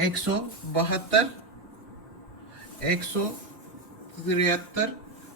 172, 173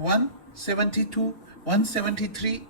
172, 173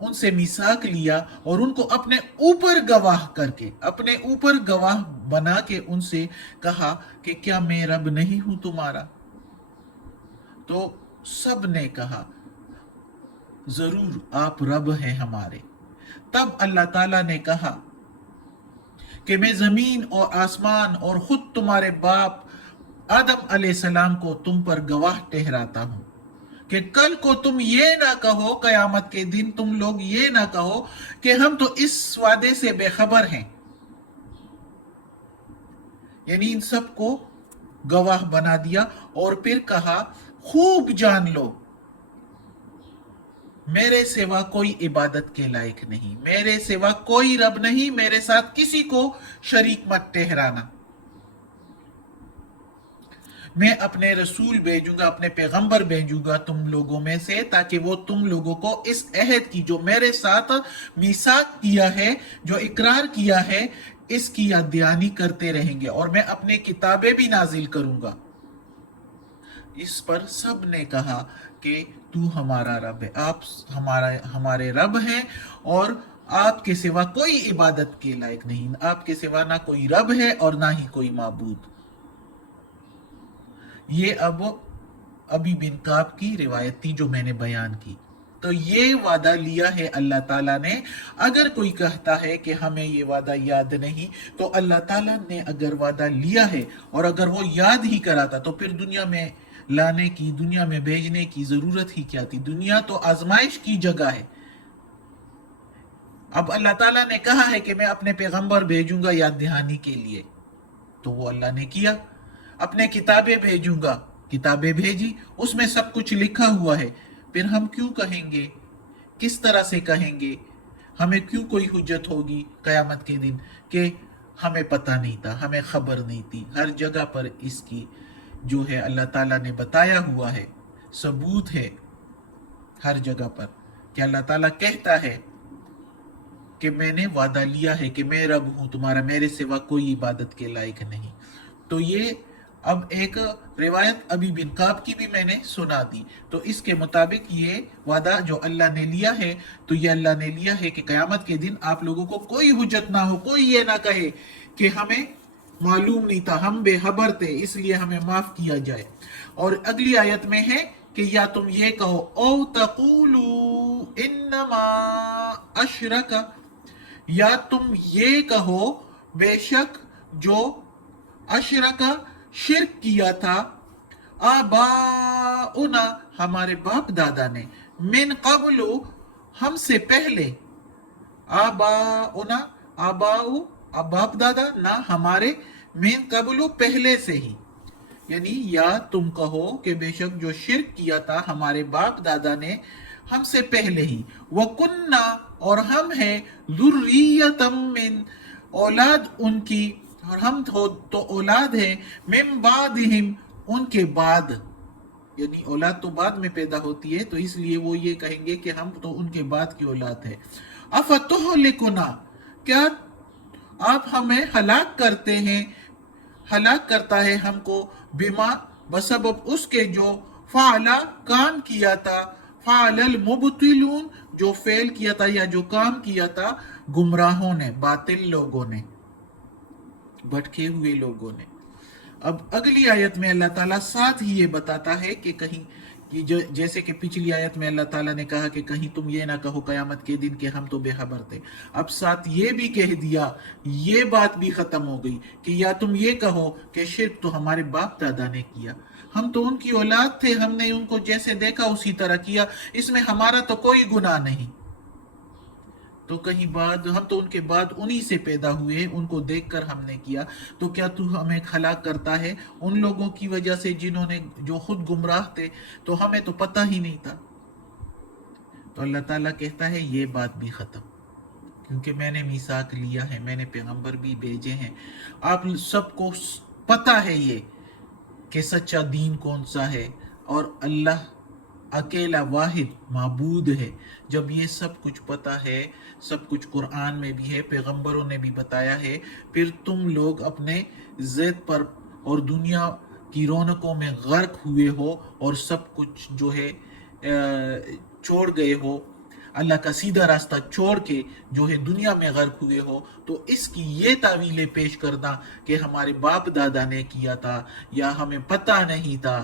ان سے میثاق لیا اور ان کو اپنے اوپر گواہ کر کے، اپنے اوپر گواہ بنا کے ان سے کہا کہ کیا میں رب نہیں ہوں تمہارا؟ تو سب نے کہا ضرور آپ رب ہیں ہمارے۔ تب اللہ تعالیٰ نے کہا کہ میں زمین اور آسمان اور خود تمہارے باپ آدم علیہ السلام کو تم پر گواہ ٹھہراتا ہوں کہ کل کو تم یہ نہ کہو، قیامت کے دن تم لوگ یہ نہ کہو کہ ہم تو اس وعدے سے بے خبر ہیں۔ یعنی ان سب کو گواہ بنا دیا اور پھر کہا خوب جان لو میرے سوا کوئی عبادت کے لائق نہیں، میرے سوا کوئی رب نہیں، میرے ساتھ کسی کو شریک مت ٹھہرانا۔ میں اپنے رسول بھیجوں گا، اپنے پیغمبر بھیجوں گا تم لوگوں میں سے، تاکہ وہ تم لوگوں کو اس عہد کی جو میرے ساتھ میثاق کیا ہے، جو اقرار کیا ہے، اس کی یاد دہانی کرتے رہیں گے، اور میں اپنے کتابیں بھی نازل کروں گا۔ اس پر سب نے کہا کہ تو ہمارا رب ہے، آپ ہمارے رب ہیں، اور آپ کے سوا کوئی عبادت کے لائق نہیں، آپ کے سوا نہ کوئی رب ہے اور نہ ہی کوئی معبود۔ یہ ابی بن کعب کی روایت تھی جو میں نے بیان کی۔ تو یہ وعدہ لیا ہے اللہ تعالیٰ نے۔ اگر کوئی کہتا ہے کہ ہمیں یہ وعدہ یاد نہیں، تو اللہ تعالیٰ نے اگر وعدہ لیا ہے اور اگر وہ یاد ہی کراتا تو پھر دنیا میں لانے کی، دنیا میں بھیجنے کی ضرورت ہی کیا تھی؟ دنیا تو آزمائش کی جگہ ہے۔ اب اللہ تعالیٰ نے کہا ہے کہ میں اپنے پیغمبر بھیجوں گا یاد دہانی کے لیے، تو وہ اللہ نے کیا۔ اپنے کتابیں بھیجوں گا، کتابیں بھیجی، اس میں سب کچھ لکھا ہوا ہے۔ پھر ہم کیوں کہیں گے، کس طرح سے کہیں گے، ہمیں کیوں کوئی حجت ہوگی قیامت کے دن کہ ہمیں پتہ نہیں تھا، ہمیں خبر نہیں تھی؟ ہر جگہ پر اس کی جو ہے اللہ تعالیٰ نے بتایا ہوا ہے، ثبوت ہے ہر جگہ پر کہ اللہ تعالیٰ کہتا ہے کہ میں نے وعدہ لیا ہے کہ میں رب ہوں تمہارا، میرے سوا کوئی عبادت کے لائق نہیں۔ تو یہ اب ایک روایت ابی بن کعب کی بھی میں نے سنا دی۔ تو اس کے مطابق یہ وعدہ جو اللہ نے لیا ہے، تو یہ اللہ نے لیا ہے کہ قیامت کے دن آپ لوگوں کو کوئی حجت نہ ہو، کوئی یہ نہ کہے کہ ہمیں معلوم نہیں تھا، ہم بے خبر تھے، اس لیے ہمیں معاف کیا جائے۔ اور اگلی آیت میں ہے کہ یا تم یہ کہو او تقولوا انما اشرک، یا تم یہ کہو بے شک جو اشرک شرک کیا تھا، آباؤنا ہمارے باپ دادا نے، من قبل ہم سے پہلے، آباؤنا آباؤ باپ دادا نہ ہمارے، من قبل پہلے سے ہی، یعنی یا تم کہو کہ بے شک جو شرک کیا تھا ہمارے باپ دادا نے ہم سے پہلے ہی، وَكُنَّا اور ہم ہیں، ذُرِّيَّةً مِّن اولاد ان کی، اور ہم تو اولاد ہیں، من بعدہم ان کے بعد، یعنی اولاد تو بعد میں پیدا ہوتی ہے، تو اس لیے وہ یہ کہیں گے کہ ہم تو ان کے بعد کی اولاد ہے۔ افتہلکنا کیا آپ ہمیں ہلاک کرتے ہیں، ہلاک کرتا ہے ہم کو، بما بسبب اس کے جو فعلا کام کیا تھا، فعل المبتلون جو فعل کیا تھا یا جو کام کیا تھا گمراہوں نے، باطل لوگوں نے، بھٹکے ہوئے لوگوں نے۔ اب اگلی آیت میں اللہ تعالیٰ ساتھ ہی یہ بتاتا ہے کہ کہیں جیسے کہ پچھلی آیت میں اللہ تعالیٰ نے کہا کہ کہیں تم یہ نہ کہو قیامت کے دن کہ ہم تو بے خبر تھے، اب ساتھ یہ بھی کہہ دیا، یہ بات بھی ختم ہو گئی کہ یا تم یہ کہو کہ شرک تو ہمارے باپ دادا نے کیا، ہم تو ان کی اولاد تھے، ہم نے ان کو جیسے دیکھا اسی طرح کیا، اس میں ہمارا تو کوئی گناہ نہیں۔ تو کہیں بعد ہم تو ان کے بعد انہی سے پیدا ہوئے، ان کو دیکھ کر ہم نے کیا، تو کیا تو ہمیں ہلاک کرتا ہے ان لوگوں کی وجہ سے جنہوں نے جو خود گمراہ تھے، تو ہمیں تو پتہ ہی نہیں تھا۔ تو اللہ تعالیٰ کہتا ہے یہ بات بھی ختم، کیونکہ میں نے میثاق لیا ہے، میں نے پیغمبر بھی بھیجے ہیں، آپ سب کو پتہ ہے یہ کہ سچا دین کون سا ہے، اور اللہ اکیلا واحد معبود ہے۔ جب یہ سب کچھ پتہ ہے، سب کچھ قرآن میں بھی ہے، پیغمبروں نے بھی بتایا ہے، پھر تم لوگ اپنے ضد پر اور دنیا کی رونقوں میں غرق ہوئے ہو اور سب کچھ جو ہے چھوڑ گئے ہو، اللہ کا سیدھا راستہ چھوڑ کے جو ہے دنیا میں غرق ہوئے ہو، تو اس کی یہ تعویلیں پیش کرنا کہ ہمارے باپ دادا نے کیا تھا یا ہمیں پتہ نہیں تھا،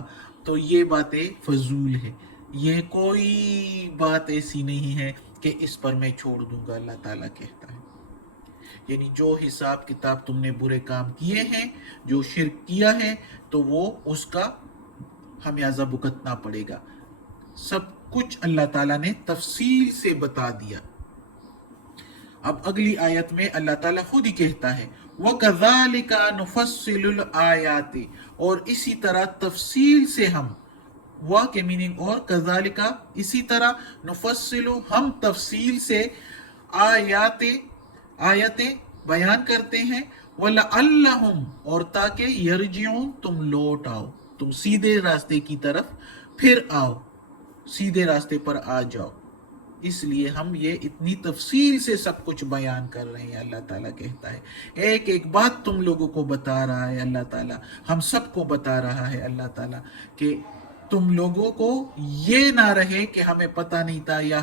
تو یہ باتیں فضول ہے. یہ کوئی بات ایسی نہیں ہے کہ اس پر میں چھوڑ دوں گا. اللہ تعالیٰ کہتا ہے یعنی جو حساب کتاب تم نے برے کام کیے ہیں، جو شرک کیا ہے، تو وہ اس کا خمیازہ بھگتنا پڑے گا. سب کچھ اللہ تعالیٰ نے تفصیل سے بتا دیا. اب اگلی آیت میں اللہ تعالیٰ خود ہی کہتا ہے وَكَذَلِكَ نُفَصِّلُ الْآيَاتِ، اور اسی طرح تفصیل سے ہم، وا کے میننگ اور کذالک اسی طرح، نفصل ہم تفصیل سے آیتیں بیان کرتے ہیں، وَلَعَلَّهُمْ اور تاکہ یرجعون تم لوٹ آؤ، تم سیدھے راستے کی طرف پھر آؤ، سیدھے راستے پر آ جاؤ. اس لیے ہم یہ اتنی تفصیل سے سب کچھ بیان کر رہے ہیں. اللہ تعالیٰ کہتا ہے ایک ایک بات تم لوگوں کو بتا رہا ہے اللہ تعالیٰ، ہم سب کو بتا رہا ہے اللہ تعالیٰ، کہ تم لوگوں کو یہ نہ رہے کہ ہمیں پتہ نہیں تھا، یا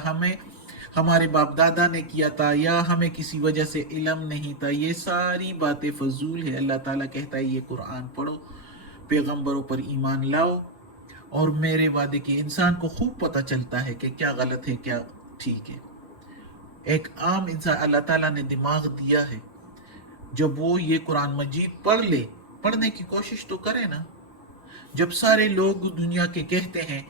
ہمارے باپ دادا نے کیا تھا، یا ہمیں کسی وجہ سے علم نہیں تھا. یہ ساری باتیں فضول ہے. اللہ تعالیٰ کہتا ہے یہ قرآن پڑھو، پیغمبروں پر ایمان لاؤ، اور میرے وعدے کے انسان کو خوب پتہ چلتا ہے کہ کیا غلط ہے کیا ٹھیک ہے. ایک عام انسان اللہ تعالیٰ نے دماغ دیا ہے، جب وہ یہ قرآن مجید پڑھ لے، پڑھنے کی کوشش تو کرے نا. جب سارے لوگ دنیا کے کہتے ہیں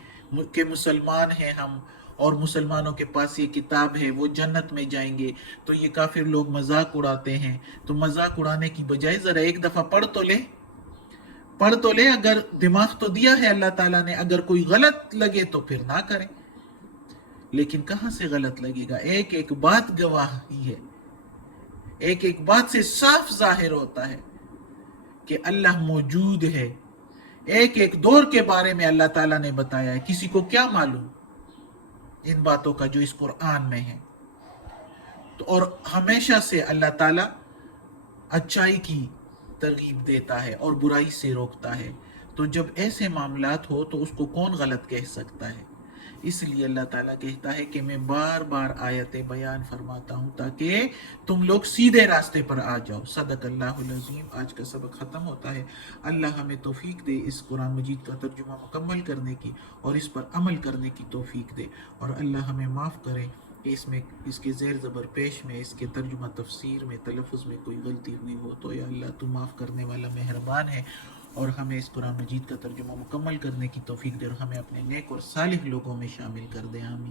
کہ مسلمان ہیں ہم، اور مسلمانوں کے پاس یہ کتاب ہے، وہ جنت میں جائیں گے، تو یہ کافر لوگ مذاق اڑاتے ہیں. تو مذاق اڑانے کی بجائے ذرا ایک دفعہ پڑھ تو لے. اگر دماغ تو دیا ہے اللہ تعالیٰ نے، اگر کوئی غلط لگے تو پھر نہ کریں. لیکن کہاں سے غلط لگے گا؟ ایک ایک بات گواہ ہی ہے، ایک ایک بات سے صاف ظاہر ہوتا ہے کہ اللہ موجود ہے. ایک ایک دور کے بارے میں اللہ تعالیٰ نے بتایا ہے. کسی کو کیا معلوم ان باتوں کا جو اس قرآن میں ہے؟ اور ہمیشہ سے اللہ تعالیٰ اچائی کی ترغیب دیتا ہے اور برائی سے روکتا ہے. تو جب ایسے معاملات ہو تو اس کو کون غلط کہہ سکتا ہے؟ اس لیے اللہ تعالیٰ کہتا ہے کہ میں بار بار آیتیں بیان فرماتا ہوں تاکہ تم لوگ سیدھے راستے پر آ جاؤ. صدق اللہ العظیم. آج کا سبق ختم ہوتا ہے. اللہ ہمیں توفیق دے اس قرآن مجید کا ترجمہ مکمل کرنے کی اور اس پر عمل کرنے کی توفیق دے، اور اللہ ہمیں معاف کرے کہ اس کے زیر زبر پیش میں، اس کے ترجمہ تفسیر میں، تلفظ میں کوئی غلطی ہوئی ہو تو یا اللہ تو معاف کرنے والا مہربان ہے، اور ہمیں اس قرآن مجید کا ترجمہ مکمل کرنے کی توفیق دے، اور ہمیں اپنے نیک اور صالح لوگوں میں شامل کر دے. آمین.